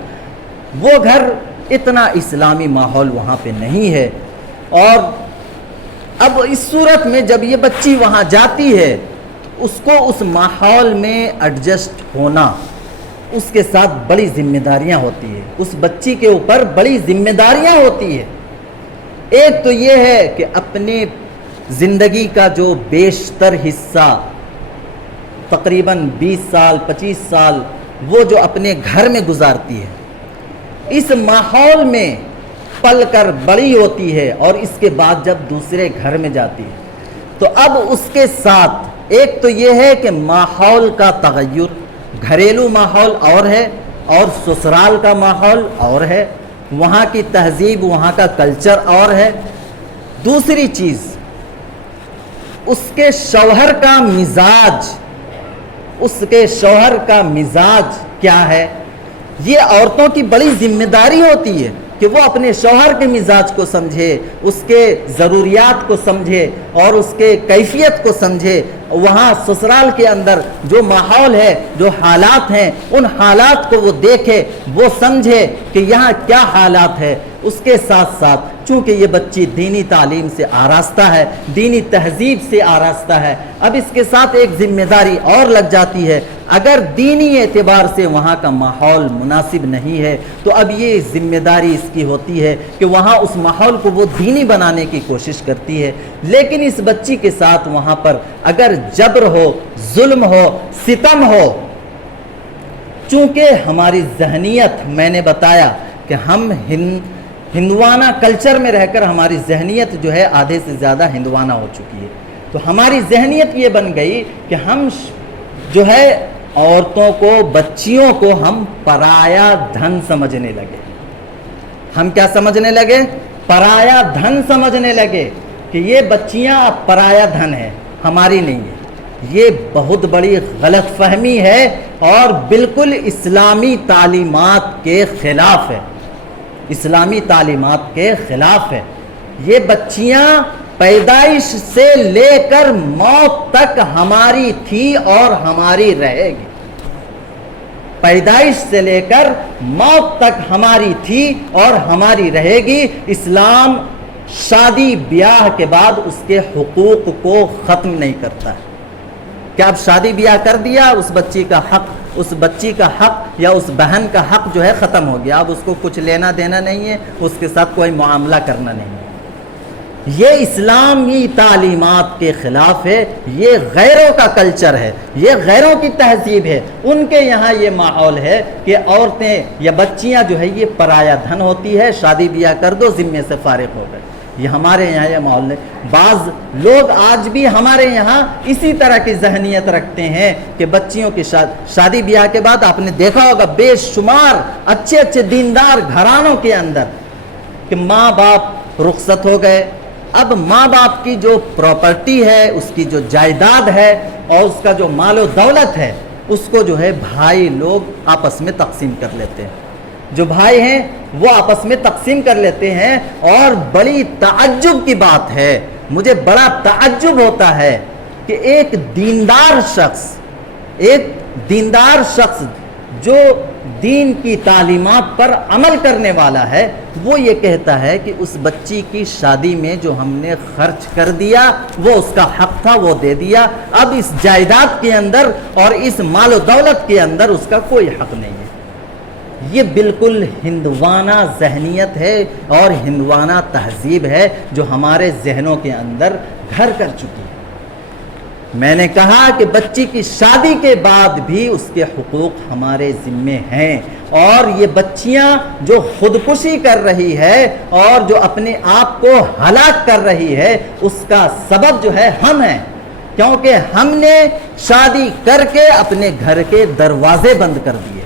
وہ گھر اتنا اسلامی ماحول وہاں پہ نہیں ہے۔ اور اب اس صورت میں جب یہ بچی وہاں جاتی ہے، اس کو اس ماحول میں ایڈجسٹ ہونا، اس کے ساتھ بڑی ذمہ داریاں ہوتی ہیں، اس بچی کے اوپر بڑی ذمہ داریاں ہوتی ہیں۔ ایک تو یہ ہے کہ اپنے زندگی کا جو بیشتر حصہ تقریباً 20 سال 25 سال وہ جو اپنے گھر میں گزارتی ہے، اس ماحول میں پل کر بڑی ہوتی ہے، اور اس کے بعد جب دوسرے گھر میں جاتی ہے تو اب اس کے ساتھ ایک تو یہ ہے کہ ماحول کا تغیر، گھریلو ماحول اور ہے اور سسرال کا ماحول اور ہے، وہاں کی تہذیب وہاں کا کلچر اور ہے۔ دوسری چیز اس کے شوہر کا مزاج، اس کے شوہر کا مزاج کیا ہے، یہ عورتوں کی بڑی ذمہ داری ہوتی ہے کہ وہ اپنے شوہر کے مزاج کو سمجھے، اس کے ضروریات کو سمجھے اور اس کے کیفیت کو سمجھے۔ وہاں سسرال کے اندر جو ماحول ہے، جو حالات ہیں، ان حالات کو وہ دیکھے، وہ سمجھے کہ یہاں کیا حالات ہے۔ اس کے ساتھ ساتھ چونکہ یہ بچی دینی تعلیم سے آراستہ ہے، دینی تہذیب سے آراستہ ہے، اب اس کے ساتھ ایک ذمہ داری اور لگ جاتی ہے۔ اگر دینی اعتبار سے وہاں کا ماحول مناسب نہیں ہے تو اب یہ ذمہ داری اس کی ہوتی ہے کہ وہاں اس ماحول کو وہ دینی بنانے کی کوشش کرتی ہے۔ لیکن اس بچی کے ساتھ وہاں پر اگر جبر ہو، ظلم ہو، ستم ہو، چونکہ ہماری ذہنیت، میں نے بتایا کہ ہم ہندوانہ کلچر میں رہ کر ہماری ذہنیت جو ہے آدھے سے زیادہ ہندوانہ ہو چکی ہے، تو ہماری ذہنیت یہ بن گئی کہ ہم جو ہے عورتوں کو، بچیوں کو ہم پرایا دھن سمجھنے لگے۔ ہم کیا سمجھنے لگے؟ پرایا دھن سمجھنے لگے کہ یہ بچیاں اب پرایا دھن ہے، ہماری نہیں ہے۔ یہ بہت بڑی غلط فہمی ہے اور بالکل اسلامی تعلیمات کے خلاف ہے، اسلامی تعلیمات کے خلاف ہے۔ یہ بچیاں پیدائش سے لے کر موت تک ہماری تھی اور ہماری رہے گی، پیدائش سے لے کر موت تک ہماری تھی اور ہماری رہے گی۔ اسلام شادی بیاہ کے بعد اس کے حقوق کو ختم نہیں کرتا ہے کہ اب شادی بیاہ کر دیا، اس بچی کا حق، اس بچی کا حق یا اس بہن کا حق جو ہے ختم ہو گیا، اب اس کو کچھ لینا دینا نہیں ہے، اس کے ساتھ کوئی معاملہ کرنا نہیں ہے۔ یہ اسلامی تعلیمات کے خلاف ہے، یہ غیروں کا کلچر ہے، یہ غیروں کی تہذیب ہے۔ ان کے یہاں یہ ماحول ہے کہ عورتیں یا بچیاں جو ہے یہ پرایا دھن ہوتی ہے، شادی بیاہ کر دو، ذمے سے فارغ ہو گئے۔ یہ ہمارے یہاں یہ ماحول ہے۔ بعض لوگ آج بھی ہمارے یہاں اسی طرح کی ذہنیت رکھتے ہیں کہ بچیوں کی شادی بیاہ کے بعد آپ نے دیکھا ہوگا بے شمار اچھے اچھے دیندار گھرانوں کے اندر کہ ماں باپ رخصت ہو گئے، اب ماں باپ کی جو پراپرٹی ہے، اس کی جو جائیداد ہے اور اس کا جو مال و دولت ہے، اس کو جو ہے بھائی لوگ آپس میں تقسیم کر لیتے ہیں، جو بھائی ہیں وہ آپس میں تقسیم کر لیتے ہیں۔ اور بڑی تعجب کی بات ہے، مجھے بڑا تعجب ہوتا ہے کہ ایک دیندار شخص جو دین کی تعلیمات پر عمل کرنے والا ہے، وہ یہ کہتا ہے کہ اس بچی کی شادی میں جو ہم نے خرچ کر دیا وہ اس کا حق تھا، وہ دے دیا، اب اس جائیداد کے اندر اور اس مال و دولت کے اندر اس کا کوئی حق نہیں ہے۔ یہ بالکل ہندوانہ ذہنیت ہے اور ہندوانہ تہذیب ہے جو ہمارے ذہنوں کے اندر گھر کر چکی ہے۔ میں نے کہا کہ بچی کی شادی کے بعد بھی اس کے حقوق ہمارے ذمے ہیں، اور یہ بچیاں جو خودکشی کر رہی ہے اور جو اپنے آپ کو ہلاک کر رہی ہے، اس کا سبب جو ہے ہم ہیں، کیونکہ ہم نے شادی کر کے اپنے گھر کے دروازے بند کر دیے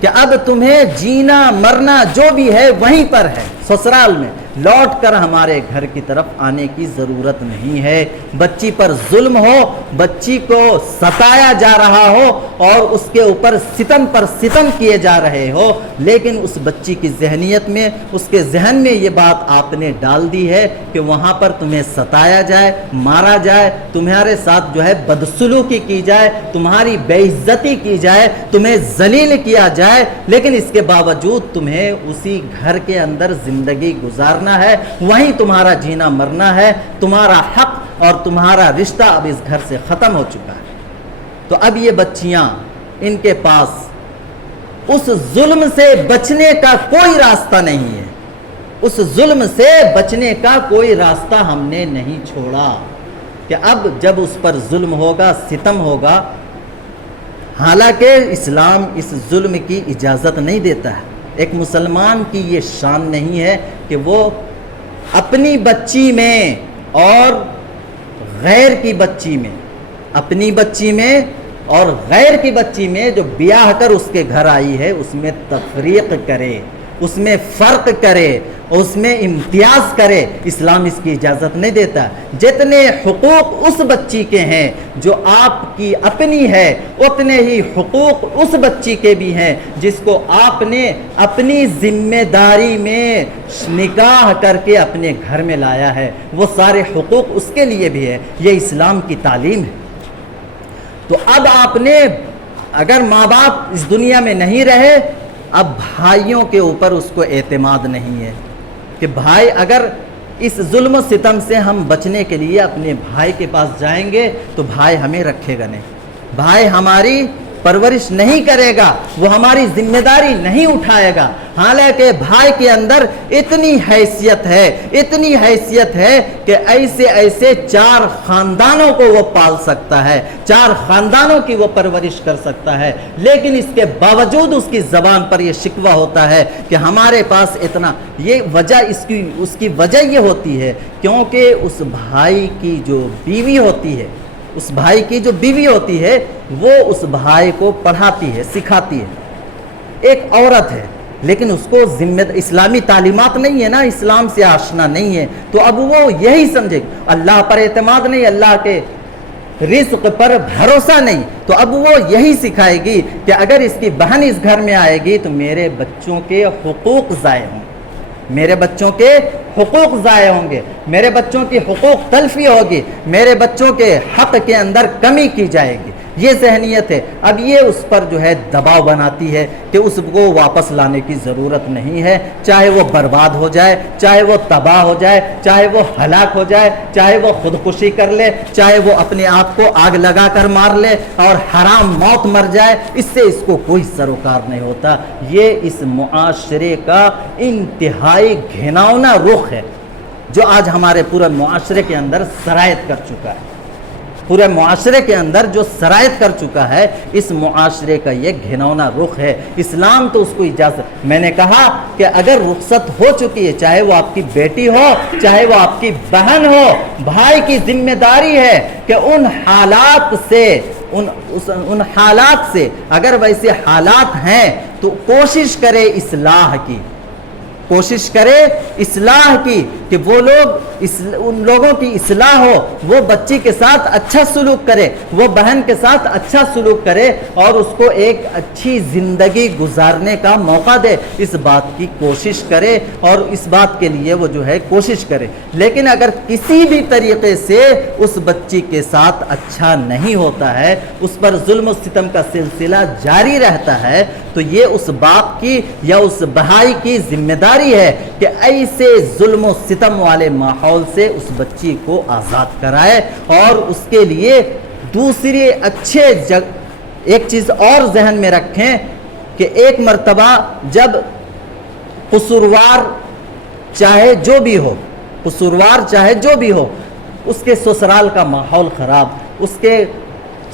کہ اب تمہیں جینا مرنا جو بھی ہے وہیں پر ہے، سسرال میں لوٹ کر ہمارے گھر کی طرف آنے کی ضرورت نہیں ہے۔ بچی پر ظلم ہو، بچی کو ستایا جا رہا ہو اور اس کے اوپر ستم پر ستم کیے جا رہے ہو، لیکن اس بچی کی ذہنیت میں، اس کے ذہن میں یہ بات آپ نے ڈال دی ہے کہ وہاں پر تمہیں ستایا جائے، مارا جائے، تمہارے ساتھ جو ہے بدسلوکی کی جائے، تمہاری بے عزتی کی جائے، تمہیں ذلیل کیا جائے، لیکن اس کے باوجود تمہیں اسی گھر کے اندر زندگی گزارنا ہے، وہیں تمہارا جینا مرنا ہے، تمہارا حق اور تمہارا رشتہ اب اس گھر سے ختم ہو چکا ہے۔ تو اب یہ بچیاں، ان کے پاس اس ظلم سے بچنے کا کوئی راستہ نہیں ہے، اس ظلم سے بچنے کا کوئی راستہ ہم نے نہیں چھوڑا کہ اب جب اس پر ظلم ہوگا، ستم ہوگا، حالانکہ اسلام اس ظلم کی اجازت نہیں دیتا ہے۔ ایک مسلمان کی یہ شان نہیں ہے کہ وہ اپنی بچی میں اور غیر کی بچی میں، اپنی بچی میں اور غیر کی بچی میں جو بیاہ کر اس کے گھر آئی ہے اس میں تفریق کرے، اس میں فرق کرے، اس میں امتیاز کرے۔ اسلام اس کی اجازت نہیں دیتا۔ جتنے حقوق اس بچی کے ہیں جو آپ کی اپنی ہے، اتنے ہی حقوق اس بچی کے بھی ہیں جس کو آپ نے اپنی ذمہ داری میں نکاح کر کے اپنے گھر میں لایا ہے، وہ سارے حقوق اس کے لیے بھی ہے۔ یہ اسلام کی تعلیم ہے۔ تو اب آپ نے، اگر ماں باپ اس دنیا میں نہیں رہے، اب بھائیوں کے اوپر اس کو اعتماد نہیں ہے کہ بھائی اگر اس ظلم و ستم سے ہم بچنے کے لیے اپنے بھائی کے پاس جائیں گے تو بھائی ہمیں رکھے گا نہیں، بھائی ہماری پرورش نہیں کرے گا، وہ ہماری ذمہ داری نہیں اٹھائے گا۔ حالانکہ بھائی کے اندر اتنی حیثیت ہے، اتنی حیثیت ہے کہ ایسے ایسے 4 خاندانوں کو وہ پال سکتا ہے، 4 خاندانوں کی وہ پرورش کر سکتا ہے، لیکن اس کے باوجود اس کی زبان پر یہ شکوہ ہوتا ہے کہ ہمارے پاس اتنا۔ یہ وجہ اس کی وجہ یہ ہوتی ہے کیونکہ اس بھائی کی جو بیوی ہوتی ہے، اس بھائی کی جو بیوی ہوتی ہے وہ اس بھائی کو پڑھاتی ہے، سکھاتی ہے۔ ایک عورت ہے لیکن اس کو اسلامی تعلیمات نہیں ہے نا، اسلام سے آشنا نہیں ہے، تو اب وہ یہی سمجھے اللہ پر اعتماد نہیں، اللہ کے رزق پر بھروسہ نہیں، تو اب وہ یہی سکھائے گی کہ اگر اس کی بہن اس گھر میں آئے گی تو میرے بچوں کے حقوق ضائع ہوں، میرے بچوں کے حقوق ضائع ہوں گے، میرے بچوں کی حقوق تلفی ہوگی، میرے بچوں کے حق کے اندر کمی کی جائے گی۔ یہ ذہنیت ہے۔ اب یہ اس پر جو ہے دباؤ بناتی ہے کہ اس کو واپس لانے کی ضرورت نہیں ہے، چاہے وہ برباد ہو جائے، چاہے وہ تباہ ہو جائے، چاہے وہ ہلاک ہو جائے، چاہے وہ خودکشی کر لے، چاہے وہ اپنے آپ کو آگ لگا کر مار لے اور حرام موت مر جائے، اس سے اس کو کوئی سروکار نہیں ہوتا۔ یہ اس معاشرے کا انتہائی گھناؤنا رخ ہے جو آج ہمارے پورے معاشرے کے اندر سرایت کر چکا ہے، پورے معاشرے کے اندر جو سرایت کر چکا ہے، اس معاشرے کا یہ گھناؤنا رخ ہے۔ اسلام تو اس کو اجازت، میں نے کہا کہ اگر رخصت ہو چکی ہے، چاہے وہ آپ کی بیٹی ہو، چاہے وہ آپ کی بہن ہو، بھائی کی ذمہ داری ہے کہ ان حالات سے اگر ویسے حالات ہیں تو کوشش کرے اصلاح کی، کوشش کرے اصلاح کی، کہ وہ لوگ ان لوگوں کی اصلاح ہو، وہ بچی کے ساتھ اچھا سلوک کرے، وہ بہن کے ساتھ اچھا سلوک کرے اور اس کو ایک اچھی زندگی گزارنے کا موقع دے، اس بات کی کوشش کرے اور اس بات کے لیے وہ جو ہے کوشش کرے۔ لیکن اگر کسی بھی طریقے سے اس بچی کے ساتھ اچھا نہیں ہوتا ہے، اس پر ظلم و ستم کا سلسلہ جاری رہتا ہے، تو یہ اس باپ کی یا اس بھائی کی ذمہ داری ہے کہ ایسے ظلم و ستم والے ماحول سے اس بچی کو آزاد کرائے، اور اس کے لیے دوسری ایک چیز اور ذہن میں رکھیں کہ ایک مرتبہ جب قصوروار چاہے جو بھی ہو، قصوروار چاہے جو بھی ہو، اس کے سسرال کا ماحول خراب، اس کے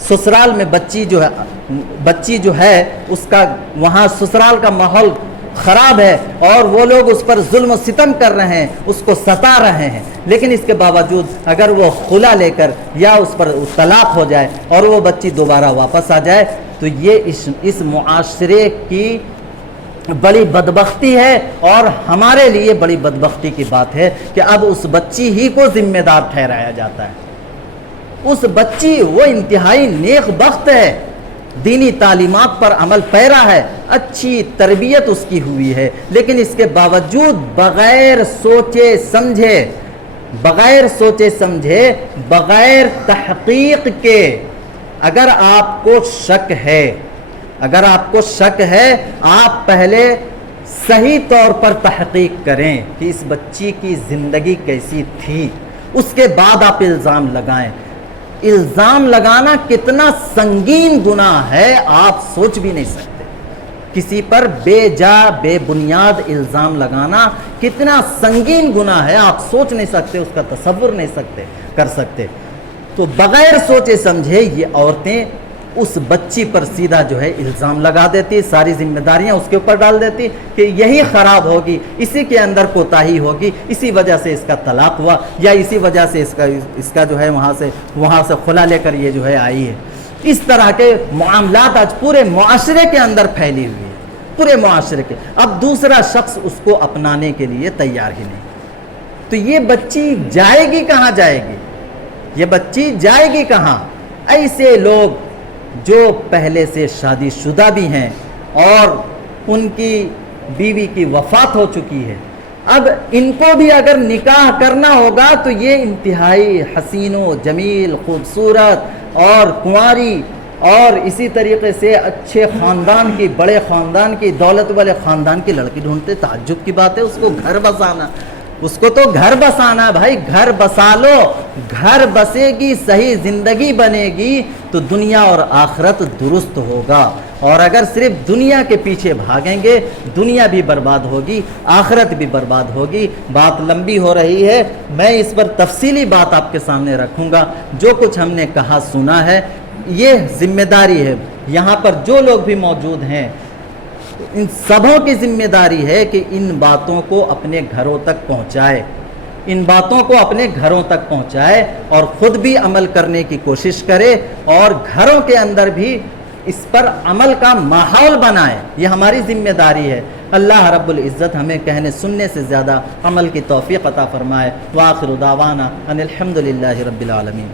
سسرال میں بچی جو ہے اس کا وہاں سسرال کا ماحول خراب ہے اور وہ لوگ اس پر ظلم و ستم کر رہے ہیں، اس کو ستا رہے ہیں، لیکن اس کے باوجود اگر وہ خلا لے کر یا اس پر طلاق ہو جائے اور وہ بچی دوبارہ واپس آ جائے تو یہ اس معاشرے کی بڑی بدبختی ہے، اور ہمارے لیے بڑی بدبختی کی بات ہے کہ اب اس بچی ہی کو ذمہ دار ٹھہرایا جاتا ہے۔ اس بچی وہ انتہائی نیک بخت ہے، دینی تعلیمات پر عمل پیرا ہے، اچھی تربیت اس کی ہوئی ہے، لیکن اس کے باوجود بغیر سوچے سمجھے بغیر تحقیق کے اگر آپ کو شک ہے آپ پہلے صحیح طور پر تحقیق کریں کہ اس بچی کی زندگی کیسی تھی، اس کے بعد آپ الزام لگائیں۔ الزام لگانا کتنا سنگین گناہ ہے آپ سوچ بھی نہیں سکتے، کسی پر بے جا بے بنیاد الزام لگانا کتنا سنگین گناہ ہے آپ سوچ نہیں سکتے، اس کا تصور نہیں کر سکتے۔ تو بغیر سوچے سمجھے یہ عورتیں اس بچی پر سیدھا جو ہے الزام لگا دیتی، ساری ذمہ داریاں اس کے اوپر ڈال دیتی کہ یہی خراب ہوگی، اسی کے اندر کوتاہی ہوگی، اسی وجہ سے اس کا طلاق ہوا، یا اسی وجہ سے اس کا جو ہے وہاں سے خلا لے کر یہ جو ہے آئی ہے۔ اس طرح کے معاملات آج پورے معاشرے کے اندر پھیلی ہوئی ہے، پورے معاشرے کے۔ اب دوسرا شخص اس کو اپنانے کے لیے تیار ہی نہیں، تو یہ بچی جائے گی کہاں یہ بچی جائے گی کہاں؟ ایسے لوگ جو پہلے سے شادی شدہ بھی ہیں اور ان کی بیوی کی وفات ہو چکی ہے، اب ان کو بھی اگر نکاح کرنا ہوگا تو یہ انتہائی حسین و جمیل، خوبصورت اور کنواری اور اسی طریقے سے اچھے خاندان کی، بڑے خاندان کی، دولت والے خاندان کی لڑکی ڈھونڈتے۔ تعجب کی بات ہے، اس کو گھر بسانا، اس کو تو گھر بسانا ہے بھائی، گھر بسا لو، گھر بسے گی، صحیح زندگی بنے گی تو دنیا اور آخرت درست ہوگا، اور اگر صرف دنیا کے پیچھے بھاگیں گے دنیا بھی برباد ہوگی، آخرت بھی برباد ہوگی۔ بات لمبی ہو رہی ہے، میں اس پر تفصیلی بات آپ کے سامنے رکھوں گا۔ جو کچھ ہم نے کہا سنا ہے یہ ذمہ داری ہے، یہاں پر جو لوگ بھی موجود ہیں ان سبوں کی ذمہ داری ہے کہ ان باتوں کو اپنے گھروں تک پہنچائے، اور خود بھی عمل کرنے کی کوشش کرے اور گھروں کے اندر بھی اس پر عمل کا ماحول بنائے، یہ ہماری ذمہ داری ہے۔ اللہ رب العزت ہمیں کہنے سننے سے زیادہ عمل کی توفیق عطا فرمائے۔ وآخر دعوانا ان الحمد للہ رب العالمین۔